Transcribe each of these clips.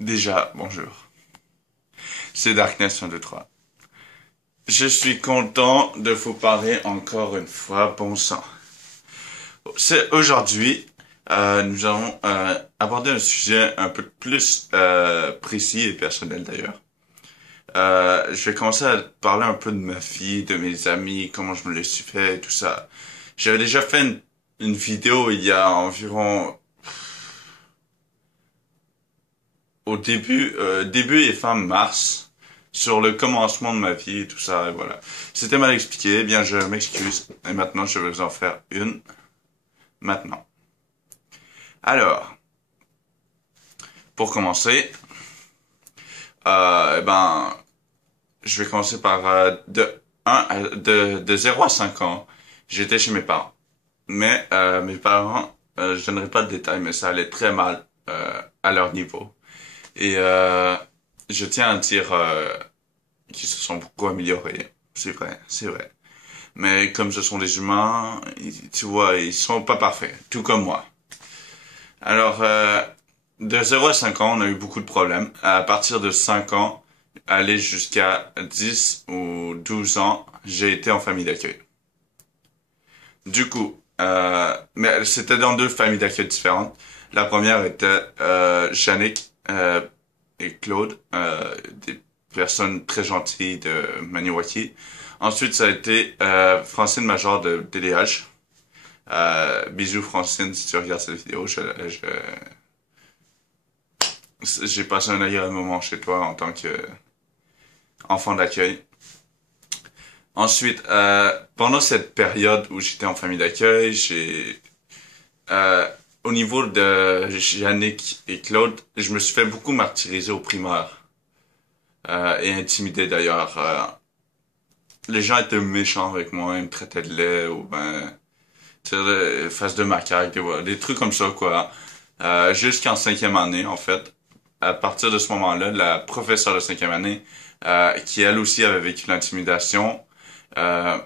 Déjà, bonjour. C'est Darkness 1, 2, 3. Je suis content de vous parler encore une fois, bon sang. C'est aujourd'hui, nous allons aborder un sujet un peu plus précis et personnel d'ailleurs. Je vais commencer à parler un peu de ma vie, de mes amis, comment je me les suis fait et tout ça. J'avais déjà fait une vidéo il y a environ au début et fin mars, sur le commencement de ma vie et tout ça, et voilà. C'était mal expliqué, eh bien je m'excuse, et maintenant je vais vous en faire une, maintenant. Alors, pour commencer, eh ben, je vais commencer par de 0 à 5 ans, j'étais chez mes parents. Mais mes parents, je donnerai pas de détails, mais ça allait très mal à leur niveau. Et je tiens à dire qu'ils se sont beaucoup améliorés. C'est vrai, c'est vrai. Mais comme ce sont des humains, tu vois, ils sont pas parfaits, tout comme moi. Alors, de 0 à 5 ans, on a eu beaucoup de problèmes. À partir de 5 ans, aller jusqu'à 10 ou 12 ans, j'ai été en famille d'accueil. Du coup, mais c'était dans deux familles d'accueil différentes. La première était Yannick et Claude, des personnes très gentilles de Maniwaki. Ensuite, ça a été Francine Major de DDH. Bisous Francine, si tu regardes cette vidéo, j'ai passé un agréable moment chez toi en tant que enfant d'accueil. Ensuite, pendant cette période où j'étais en famille d'accueil, euh, au niveau de Yannick et Claude, je me suis fait beaucoup martyriser au primaire et intimider d'ailleurs. Les gens étaient méchants avec moi, ils me traitaient de lait ou ben, tu sais, face de macaque, des trucs comme ça quoi. Jusqu'en cinquième année en fait. À partir de ce moment-là, la professeure de cinquième année, qui elle aussi avait vécu l'intimidation, euh,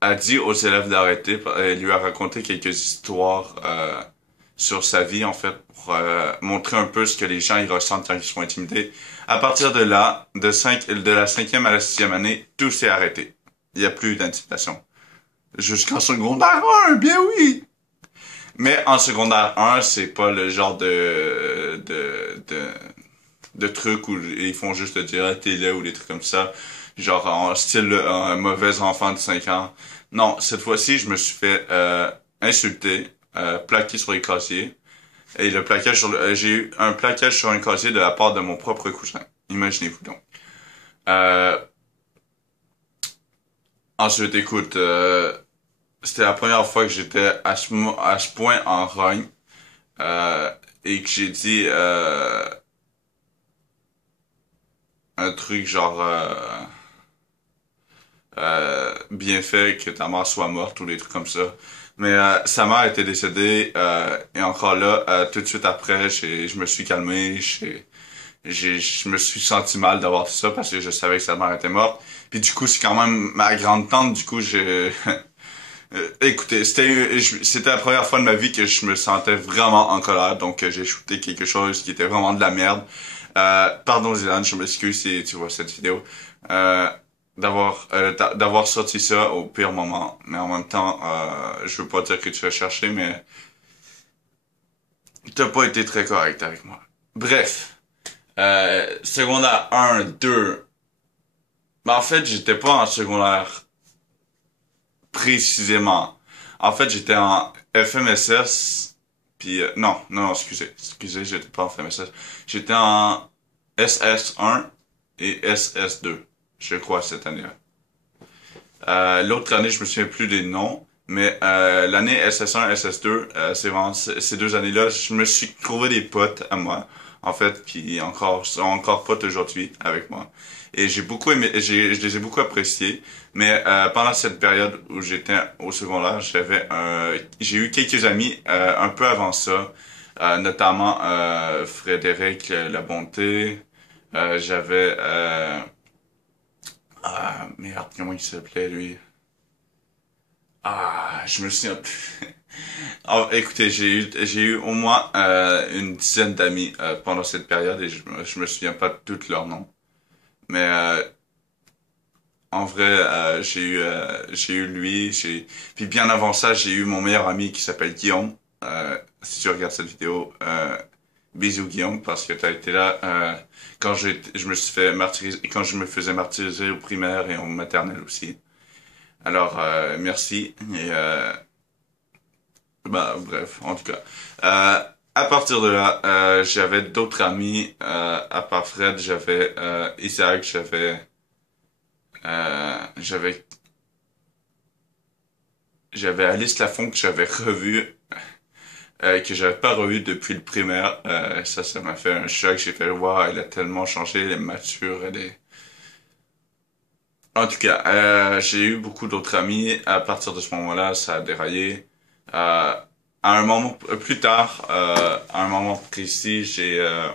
a dit aux élèves d'arrêter. Elle lui a raconté quelques histoires sur sa vie, en fait, pour montrer un peu ce que les gens ils ressentent quand ils sont intimidés. À partir de là, de la cinquième à la sixième année, tout s'est arrêté. Il n'y a plus d'intimidation. Jusqu'en secondaire 1, bien oui! Mais en secondaire 1, c'est pas le genre de trucs où ils font juste te dire ah, t'es là ou des trucs comme ça. Genre en style un mauvais enfant de 5 ans. Non, cette fois-ci, je me suis fait insulter, plaquer sur les casiers. Et le plaquage j'ai eu un plaquage sur un casier de la part de mon propre cousin. Imaginez-vous donc. Euh, ensuite, écoute, c'était la première fois que j'étais à ce point en rogne. Et que j'ai dit un truc genre bien fait que ta mère soit morte ou des trucs comme ça. Mais sa mère était décédée et encore là, tout de suite après, je me suis calmé, je me suis senti mal d'avoir tout ça parce que je savais que sa mère était morte. Puis du coup, c'est quand même ma grande tante, du coup, écoutez, c'était la première fois de ma vie que je me sentais vraiment en colère, donc j'ai shooté quelque chose qui était vraiment de la merde. Pardon Zidane, je m'excuse si tu vois cette vidéo. Euh, d'avoir sorti ça au pire moment, mais en même temps, je veux pas dire que tu as cherché, mais t'as pas été très correct avec moi. Bref, secondaire 1, 2, mais en fait, j'étais pas en secondaire précisément. En fait, j'étais en FMSS, puis non, excusez, j'étais pas en FMSS. J'étais en SS1 et SS2, je crois, cette année-là. L'autre année, je me souviens plus des noms, mais l'année SS1, SS2, c'est vraiment ces deux années-là, je me suis trouvé des potes à moi, en fait, qui encore sont encore potes aujourd'hui avec moi. Et j'ai beaucoup aimé, je les ai beaucoup appréciés. Mais pendant cette période où j'étais au secondaire, j'ai eu quelques amis un peu avant ça, notamment Frédéric Labonté. J'avais merde, comment il s'appelait lui? Je me souviens plus. Écoutez, j'ai eu au moins une dizaine d'amis pendant cette période et je me souviens pas de tous leurs noms. Mais en vrai, j'ai eu lui, puis bien avant ça, j'ai eu mon meilleur ami qui s'appelle Guillaume. Si tu regardes cette vidéo, bisous Guillaume parce que t'as été là quand je me suis fait martyriser, quand je me faisais martyriser au primaire et au maternel aussi. Alors merci et bah bref, en tout cas. À partir de là, j'avais d'autres amis à part Fred, j'avais Isaac, j'avais Alice Lafont que j'avais revu que j'avais pas revu depuis le primaire. Ça m'a fait un choc. J'ai fait voir, elle a tellement changé, elle est mature, elle est. En tout cas, j'ai eu beaucoup d'autres amis. À partir de ce moment-là, ça a déraillé. À un moment plus tard, à un moment précis, euh,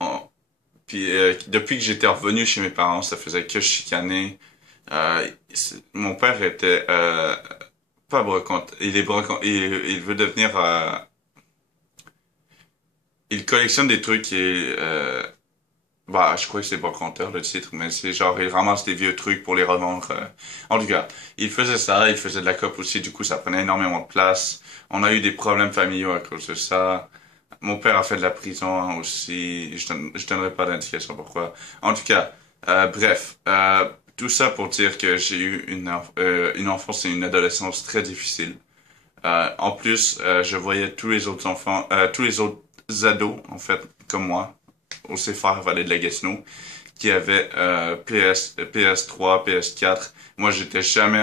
on- depuis que j'étais revenu chez mes parents, ça faisait que chicaner. Mon père était pas brocante. Il veut devenir. Il collectionne des trucs et bah je crois que c'est brocanteur le titre, mais c'est genre il ramasse des vieux trucs pour les revendre. En tout cas, il faisait ça, il faisait de la cope aussi. Du coup, ça prenait énormément de place. On a eu des problèmes familiaux à cause de ça. Mon père a fait de la prison aussi. Je donnerai pas d'indication pourquoi. En tout cas, bref, tout ça pour dire que j'ai eu une enfance et une adolescence très difficiles. En plus, je voyais tous les autres enfants, tous les autres ados, en fait, comme moi, au CFR Vallée de la Gatineau, qui avaient PS3, PS4. Moi, j'étais jamais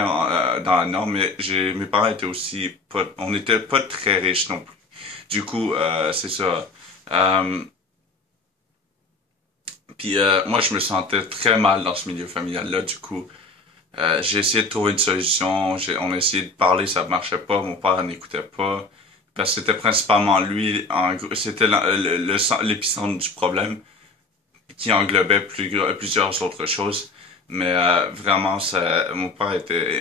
dans la norme, mais mes parents étaient aussi pas, on n'était pas très riches non plus. Du coup, c'est ça. Euh, Moi, je me sentais très mal dans ce milieu familial-là. Du coup, j'ai essayé de trouver une solution. On a essayé de parler, ça marchait pas. Mon père n'écoutait pas. Parce que c'était principalement lui, c'était l'épicentre du problème qui englobait plusieurs autres choses. Mais vraiment, mon père était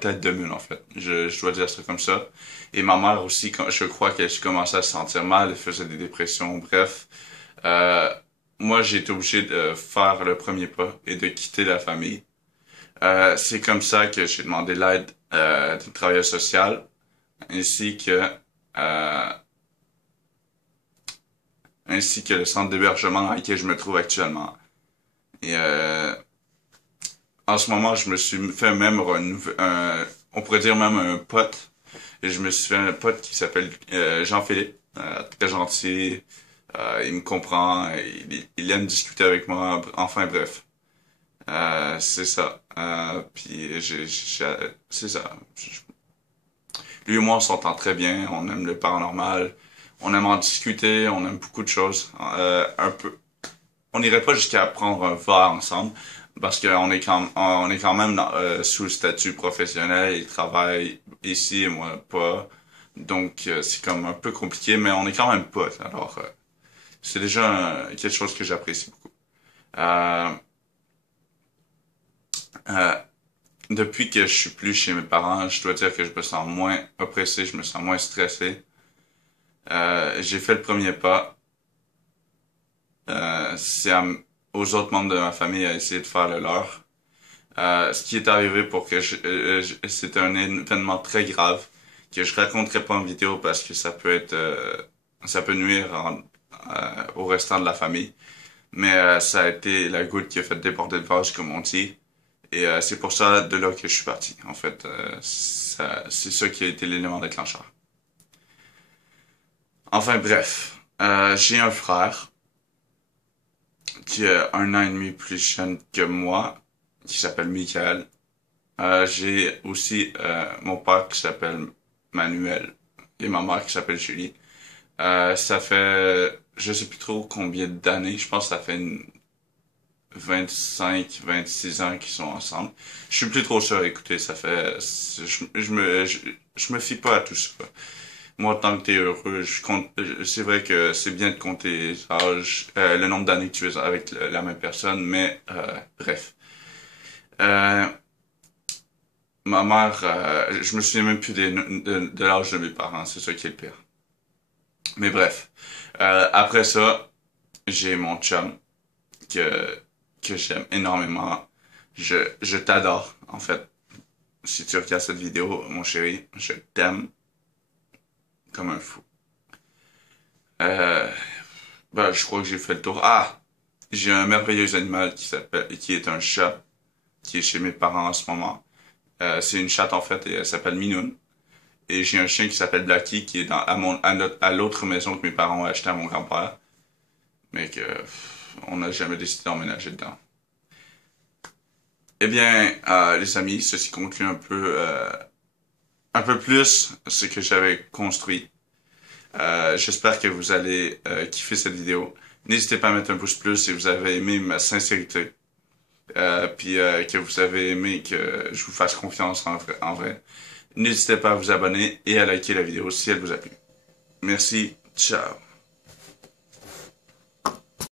tête de mule en fait. Je dois dire ça comme ça. Et ma mère aussi, quand je crois qu'elle commençait à se sentir mal, elle faisait des dépressions. Bref, euh, moi j'ai été obligé de faire le premier pas et de quitter la famille. C'est comme ça que j'ai demandé l'aide d'une travailleuse sociale ainsi que euh, ainsi que le centre d'hébergement dans lequel je me trouve actuellement. Et en ce moment, je me suis fait même on pourrait dire même un pote. Et je me suis fait un pote qui s'appelle Jean-Philippe, très gentil. Il me comprend, il aime discuter avec moi. Enfin bref, c'est ça. Puis c'est ça. Lui et moi, on s'entend très bien. On aime le paranormal. On aime en discuter. On aime beaucoup de choses. Un peu. On n'irait pas jusqu'à prendre un verre ensemble parce on est quand même sous le statut professionnel. Il travaille ici et moi pas. Donc c'est comme un peu compliqué, mais on est quand même potes. Alors c'est déjà quelque chose que j'apprécie beaucoup. Euh, euh, Depuis que je suis plus chez mes parents, je dois dire que je me sens moins oppressé, je me sens moins stressé. J'ai fait le premier pas. Aux autres membres de ma famille à essayer de faire le leur. Ce qui est arrivé pour que c'était un événement très grave que je raconterai pas en vidéo parce que ça peut nuire au restant de la famille. Mais ça a été la goutte qui a fait déborder le vase, comme on dit. Et c'est pour ça de là que je suis parti. En fait, c'est ça qui a été l'élément déclencheur. Enfin bref, j'ai un frère qui est 1 an et demi plus jeune que moi, qui s'appelle Michael. J'ai aussi mon père qui s'appelle Manuel et ma mère qui s'appelle Julie. Ça fait, je sais plus trop combien d'années, je pense que ça fait 26 ans qu'ils sont ensemble. Je suis plus trop sûr, écoutez, ça fait, je me fie pas à tout ça. Moi, tant que t'es heureux, c'est vrai que c'est bien de compter le nombre d'années que tu es avec la même personne, mais bref. Euh, Ma mère, je me souviens même plus de l'âge de mes parents, c'est ça qui est le pire. Mais bref. Après ça, j'ai mon chum que, que j'aime énormément. Je t'adore, en fait. Si tu regardes cette vidéo, mon chéri, je t'aime comme un fou. Euh, ben, je crois que j'ai fait le tour. Ah! J'ai un merveilleux animal qui est un chat, qui est chez mes parents en ce moment. C'est une chatte, en fait, et elle s'appelle Minoun. Et j'ai un chien qui s'appelle Blacky, qui est à l'autre maison que mes parents ont acheté à mon grand-père. Mais que, on n'a jamais décidé d'emménager dedans. Eh bien, les amis, ceci conclut un peu plus ce que j'avais construit. J'espère que vous allez kiffer cette vidéo. N'hésitez pas à mettre un pouce bleu si vous avez aimé ma sincérité. Puis que vous avez aimé que je vous fasse confiance en vrai. N'hésitez pas à vous abonner et à liker la vidéo si elle vous a plu. Merci, ciao.